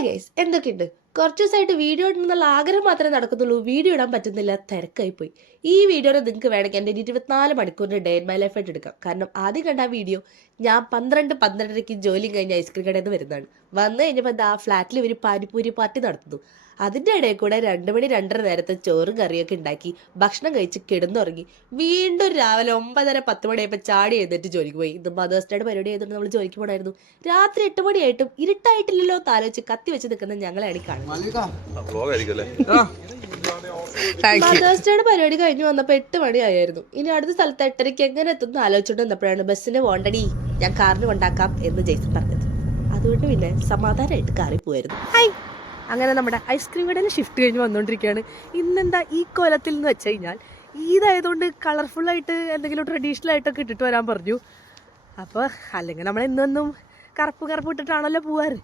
Hi guys, എന്തൊക്കെയുണ്ട്? കുറച്ച് ദിവസമായിട്ട് വീഡിയോ ഇടുന്നുള്ള ആഗ്രഹം മാത്രമേ നടക്കുന്നുള്ളൂ. വീഡിയോ ഇടാൻ പറ്റുന്നില്ല, തിരക്കായി പോയി. ഈ വീഡിയോയിൽ നിങ്ങൾക്ക് വേണമെങ്കിൽ എൻ്റെ 24 മണിക്കൂറിൻ്റെ ഡേ ഇൻ മൈ ലൈഫ് ആയിട്ട് എടുക്കാം. കാരണം ആദ്യം കണ്ട ആ വീഡിയോ ഞാൻ 12-12:30 ജോലിയും കഴിഞ്ഞ് ഐസ്ക്രീം കടയിൽ നിന്ന് വരുന്നതാണ്. വന്നു കഴിഞ്ഞപ്പോൾ ആ ഫ്ലാറ്റിൽ ഒരു പാനിപ്പൂരി പാർട്ടി നടത്തുന്നു. അതിൻ്റെ ഇടയിൽ കൂടെ 2 മണി 2:30 നേരത്തെ ചോറും കറിയൊക്കെ ഉണ്ടാക്കി ഭക്ഷണം കഴിച്ച് കിടന്നുറങ്ങി. വീണ്ടും രാവിലെ 9:30-10 മണിയായപ്പോൾ ചാടി എഴുന്നേറ്റ് ജോലിക്ക് പോയി. ഇത് മദേഴ്സ് ഡേയുടെ പരിപാടി ആയതുകൊണ്ട് നമ്മൾ ജോലിക്ക് പോകണമായിരുന്നു. രാത്രി 8 മണിയായിട്ടും ഇരുട്ടായിട്ടില്ലല്ലോ താലോചിച്ച് കത്തി വെച്ച് നിൽക്കുന്ന ഞങ്ങളെയാണ് കാണുന്നത്. മദേഴ്സ് ഡേയുടെ പരിപാടി കഴിഞ്ഞ് വന്നപ്പോൾ 8 മണിയായിരുന്നു. ഇനി അടുത്ത സ്ഥലത്ത് 8:30 എങ്ങനെ എത്തുന്ന ആലോചിച്ചുകൊണ്ട് വന്നപ്പോഴാണ് ബസ്സിന് പോണ്ടടി, ഞാൻ കാറിന് കൊണ്ടാക്കാം എന്ന് ജെയ്സൺ പറഞ്ഞത്. അതുകൊണ്ട് പിന്നെ സമാധാനമായിട്ട് കാറിൽ പോയായിരുന്നു. അങ്ങനെ നമ്മുടെ ഐസ്ക്രീം കടയിൽ ഷിഫ്റ്റ് കഴിഞ്ഞ് വന്നുകൊണ്ടിരിക്കുകയാണ്. ഇന്നെന്താ ഈ കോലത്തിൽ എന്ന് വെച്ച് കഴിഞ്ഞാൽ ഈദായതുകൊണ്ട് കളർഫുള്ളായിട്ട് എന്തെങ്കിലും ട്രഡീഷണൽ ആയിട്ടൊക്കെ ഇട്ടിട്ട് വരാൻ പറഞ്ഞു. അപ്പോൾ അല്ലെങ്കിൽ നമ്മൾ എന്നും കറുപ്പ് ഇട്ടിട്ടാണല്ലോ പോവാറ്.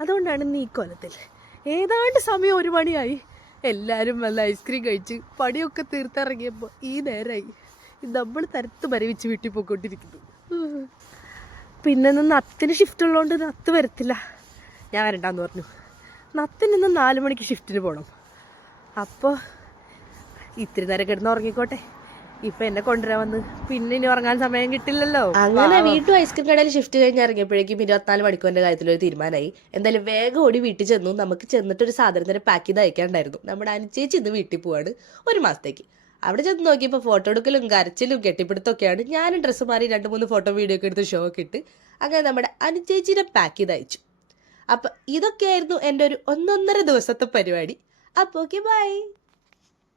അതുകൊണ്ടാണ് ഇന്ന് ഈ കോലത്തിൽ. ഏതാണ്ട് സമയം 1 മണിയായി. എല്ലാവരും നല്ല ഐസ്ക്രീം കഴിച്ച് പണിയൊക്കെ തീർത്തിറങ്ങിയപ്പോൾ ഈ നേരമായി നമ്മൾ തരത്ത് മരവിച്ച് വീട്ടിൽ പോയിക്കൊണ്ടിരിക്കുന്നു. പിന്നെ നത്തിന് ഷിഫ്റ്റ് ഉള്ളതുകൊണ്ട് നത്ത് വരത്തില്ല, ഞാൻ വരണ്ടാന്ന് പറഞ്ഞു. നത്തിന് ഇന്ന് 4 മണിക്ക് ഷിഫ്റ്റിന് പോകണം. അപ്പോൾ ഇത്തിരി നേരം കിടന്ന് ഉറങ്ങിക്കോട്ടെ, ഇപ്പം എന്നെ കൊണ്ടുവരാൻ വന്ന് പിന്നെ ഇനി ഉറങ്ങാൻ സമയം കിട്ടില്ലല്ലോ. അങ്ങനെ വീണ്ടും ഐസ്ക്രീം കടയിൽ ഷിഫ്റ്റ് കഴിഞ്ഞ് ഇറങ്ങിയപ്പോഴേക്കും 24 മണിക്കൂറിൻ്റെ കാര്യത്തിലൊരു തീരുമാനമായി. എന്തായാലും വേഗം ഓടി വീട്ടിൽ ചെന്നു. നമുക്ക് ചെന്നിട്ടൊരു സാധനം തന്നെ പാക്ക് ചെയ്ത് അയക്കാണ്ടായിരുന്നു. നമ്മുടെ അനുചേച്ചി ഇന്ന് വീട്ടിൽ പോവാണ് 1 മാസത്തേക്ക്. അവിടെ ചെന്ന് നോക്കിയപ്പോൾ ഫോട്ടോ എടുക്കലും കരച്ചിലും കെട്ടിപ്പിടുത്തൊക്കെയാണ്. ഞാനും ഡ്രസ്സ് മാറി 2-3 ഫോട്ടോ വീഡിയോ ഒക്കെ എടുത്ത് ഷോ ഒക്കെ ഇട്ട് അങ്ങനെ നമ്മുടെ അനുചേച്ചിനെ പാക്ക് ചെയ്ത് അയച്ചു. അപ്പം ഇതൊക്കെയായിരുന്നു എൻ്റെ ഒരു 1.5 ദിവസത്തെ പരിപാടി. അപ്പോൾ ഓക്കെ, ബൈ.